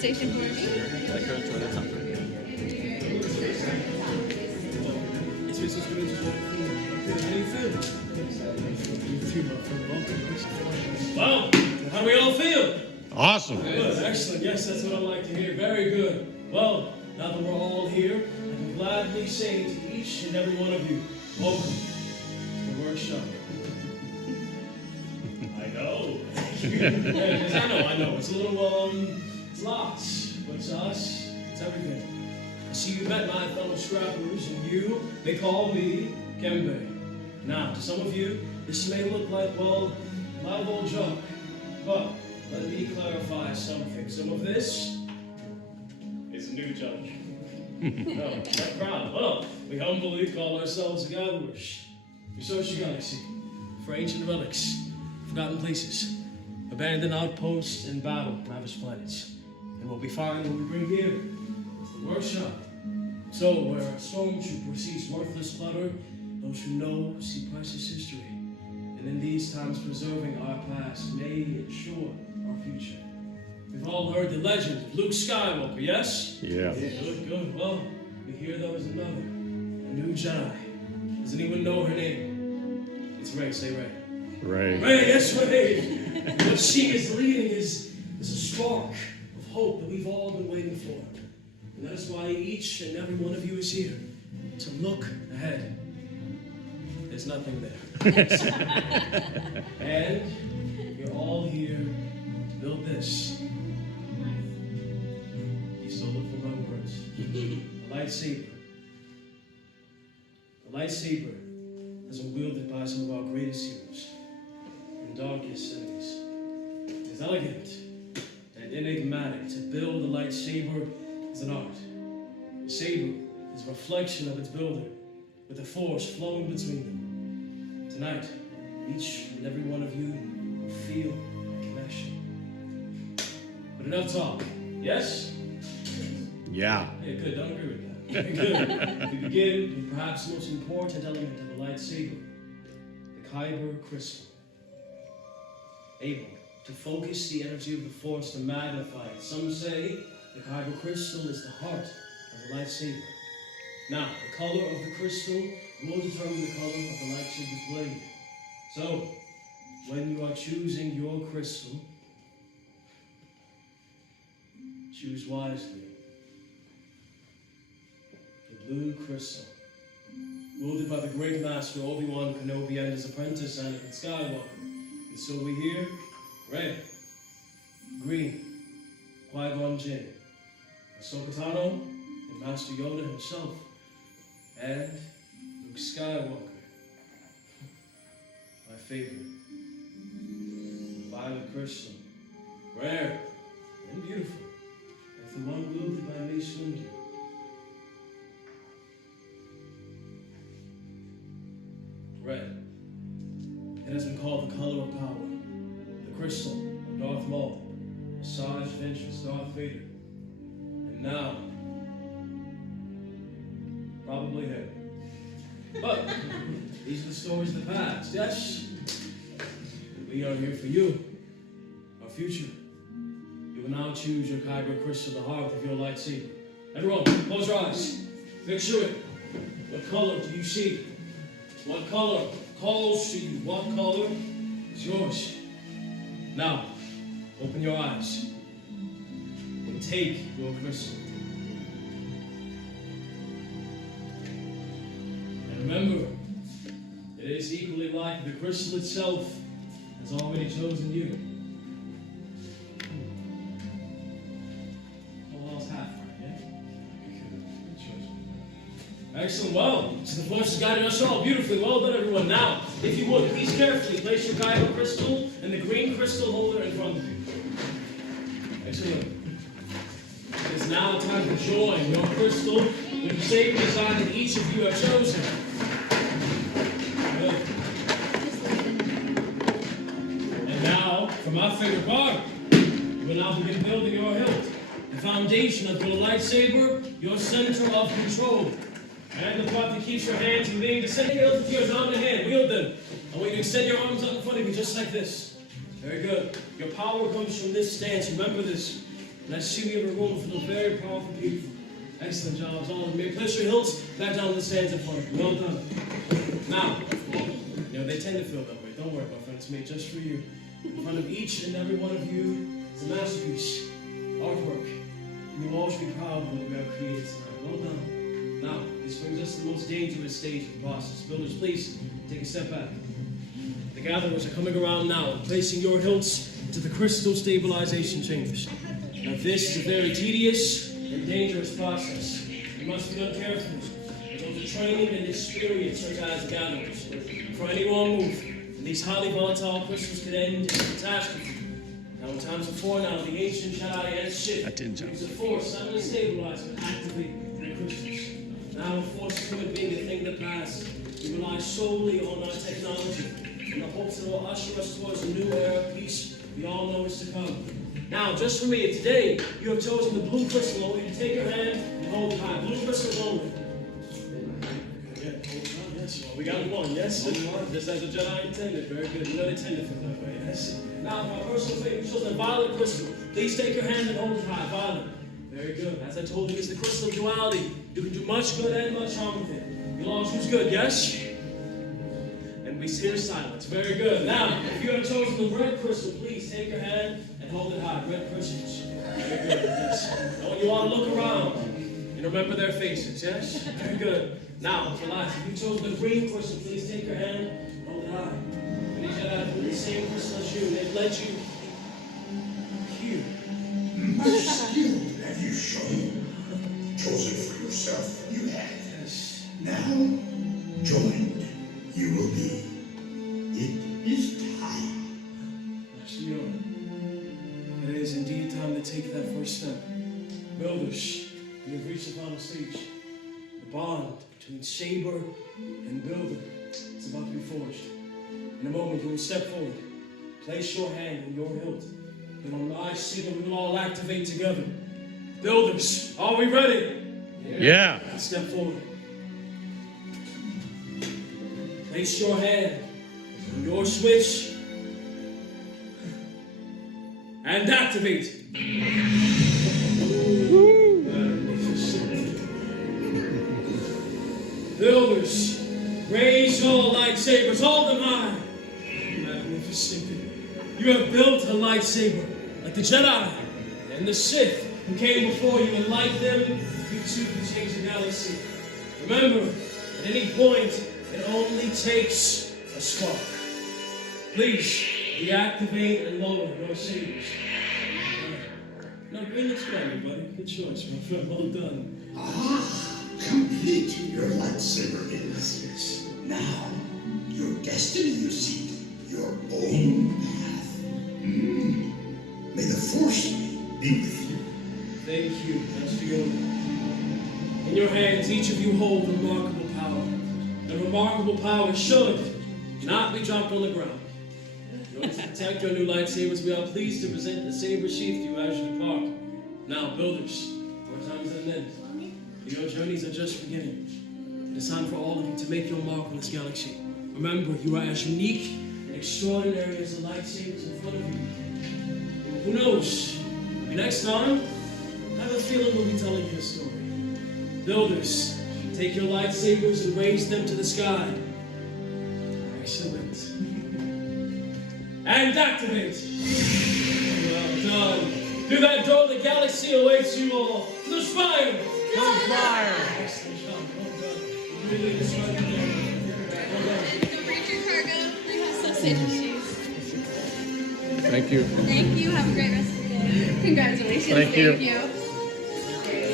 pronunciation for me? Like Coach, what is something? How do you feel? Well, how do we all feel? Awesome. Good, excellent. Yes, that's what I like to hear. Very good. Well, now that we're all here, I can gladly say to each and every one of you, welcome to the workshop. I know. I know. It's a little, it's lots. But to us, it's everything. I see you met my fellow scrappers, and you, they call me Kembe. Now, to some of you, this may look like, well, a lot of old junk, but let me clarify something. Some of this is new junk. No, not proud. Well, we humbly call ourselves the gatherers. We search the galaxy for ancient relics, forgotten places, abandoned outposts, and battle-ravished planets. And what we find, what we bring here, is the workshop. So, where a stormtrooper sees worthless clutter, those who know see precious history. And in these times, preserving our past may ensure our future. We've all heard the legend of Luke Skywalker, yes? Yeah. Good. Well, we hear there was another, a new Jedi. Does anyone know her name? It's Rey. Say Rey. Right. Rey, yes, Rey. What she is leading is a spark of hope that we've all been waiting for. And that is why each and every one of you is here, to look ahead. There's nothing there. And you're all here to build this. You still look for wrong words. A lightsaber. The lightsaber has been wielded by some of our greatest heroes and darkest enemies. It is elegant and enigmatic. To build a lightsaber is an art. A saber is a reflection of its builder, with the force flowing between them. Tonight, each and every one of you will feel a connection. But enough talk. Yes? Yeah. Yeah, good. Don't agree with that. Good. We begin with perhaps the most important element of the lightsaber, the Kyber crystal. Able to focus the energy of the force to magnify it. Some say the Kyber crystal is the heart of the lightsaber. Now, the color of the crystal will determine the color of the lightsaber's blade. So, when you are choosing your crystal, choose wisely. The blue crystal, wielded by the great master Obi-Wan Kenobi and his apprentice Anakin Skywalker. And so we hear red, green, Qui-Gon Jinn, Ahsoka Tano, and Master Yoda himself, and Luke Skywalker. My favorite, the violet crystal, rare and beautiful, like the one wielded by Mace Windu. Red. It has been called the color of power, the crystal of Darth Maul, Asajj Ventress, Darth Vader, and now, probably him. But these are the stories of the past. Yes, we are here for you, our future. You will now choose your Kyber crystal, the heart of your lightsaber. Everyone, close your eyes. Picture it. What color do you see? What color calls to you? What color is yours? Now, open your eyes and take your crystal. And remember, it is equally like the crystal itself has already chosen you. All else half right, yeah? Good choice. Excellent. Well, so the force has guided us all beautifully. Well done, everyone. Now, if you would, please carefully place your Kyber crystal and the green crystal holder in front of you. Excellent. It is now time to join your crystal with the same design that each of you have chosen. Good. And now, for my favorite part, we will now begin building your hilt, the foundation of your lightsaber, your center of control. And the part that keeps your hands from being descending hilt with your dominant hand. Wield them. I want you to extend your arms out in front of you just like this. Very good. Your power comes from this stance. Remember this. And I see we have a room full of very powerful people. Excellent jobs, all of them. May you place your hilts back down to the stands in front of you. Well done. Now, they tend to feel that way. Don't worry, my friend. It's made just for you. In front of each and every one of you is a masterpiece, artwork. You all should be proud of what we have created tonight. Well done. Now, this brings us to the most dangerous stage of the process. Builders, please take a step back. The gatherers are coming around now, placing your hilts into the crystal stabilization chambers. Now, this is a very tedious and dangerous process. It must be done carefully. Those are trained and experienced as gatherers. For any wrong move, these highly volatile crystals could end in catastrophe. Now, in times before now, the ancient Jedi and Sith use the Force not to stabilize but activate their crystals. Now, the Force is coming being a thing that passed. We rely solely on our technology in the hopes that it will usher us towards a new era of peace we all know is to come. Now, just for me, today, you have chosen the blue crystal. I want you to take your hand and hold it high. Blue crystal only. Yeah, hold it on, yes. Well, we got one, yes? Just as a Jedi intended. Very good. You know they tend to feel that way, yes? Now, my personal favorite, you chose the violet crystal. Please take your hand and hold it high. Violet. Very good. As I told you, it's the crystal of duality. You can do much good and much harm with it. You'll all choose good, yes? And we hear silence. Very good. Now, if you have chosen the red crystal, please take your hand and hold it high. Red crystals. Very good. Yes. I want you all to look around and remember their faces. Yes? Very good. Now, for last, if you chose the green crystal, please take your hand and hold it high. We need you to have the same crystal as you. They've led you here. Much skill have you shown. Chosen for yourself, you have. Yes. Now, joined you will be. It is time. It is indeed time to take that first step. Builders, we have reached the final stage. The bond between Saber and Builder is about to be forged. In a moment, you will step forward. Place your hand in your hilt. Then on my signal, we will all activate together. Builders, are we ready? Yeah. Step forward. Place your hand on your switch and activate. Builders, raise your lightsabers, hold them high. Magnificent. You have built a lightsaber like the Jedi and the Sith who came before you, and like them, you too can change the galaxy. Remember, at any point, it only takes a spark. Please, deactivate and lower your sabers. No, green looks good, buddy. Good choice, my friend. Well done. Complete your lightsaber is. Now, your destiny you seek, your own path. May the Force be with you. Thank you. That's for you. In your hands, each of you hold remarkable power. And remarkable power should not be dropped on the ground. In order to protect your new lightsabers, we are pleased to present the saber sheath to you as you depart. Now, builders, our time is at an end. Your journeys are just beginning. It is time for all of you to make your mark on this galaxy. Remember, you are as unique and extraordinary as the lightsabers in front of you. Who knows? Maybe next time, I have a feeling we'll be telling you a story. Builders, take your lightsabers and raise them to the sky. Excellent. And activate. Well done. Through that door, the galaxy awaits you all. To the spire! To the spire! Excellent job. Well done. You really described it there. Well done. Don't break your cargo. You have some safety shoes. Thank you. Thank you. Have a great rest of the day. Congratulations. Thank you. There you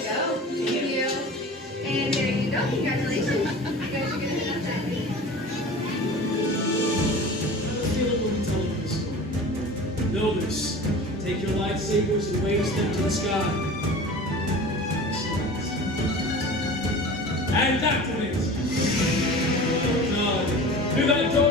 go. Thank you. And there you go. Congratulations. You guys are going to head up that way. I have a feeling we'll be telling you a story. Builders, take your lightsabers and raise them to the sky. Excellent. And activate. Well done. Through that door,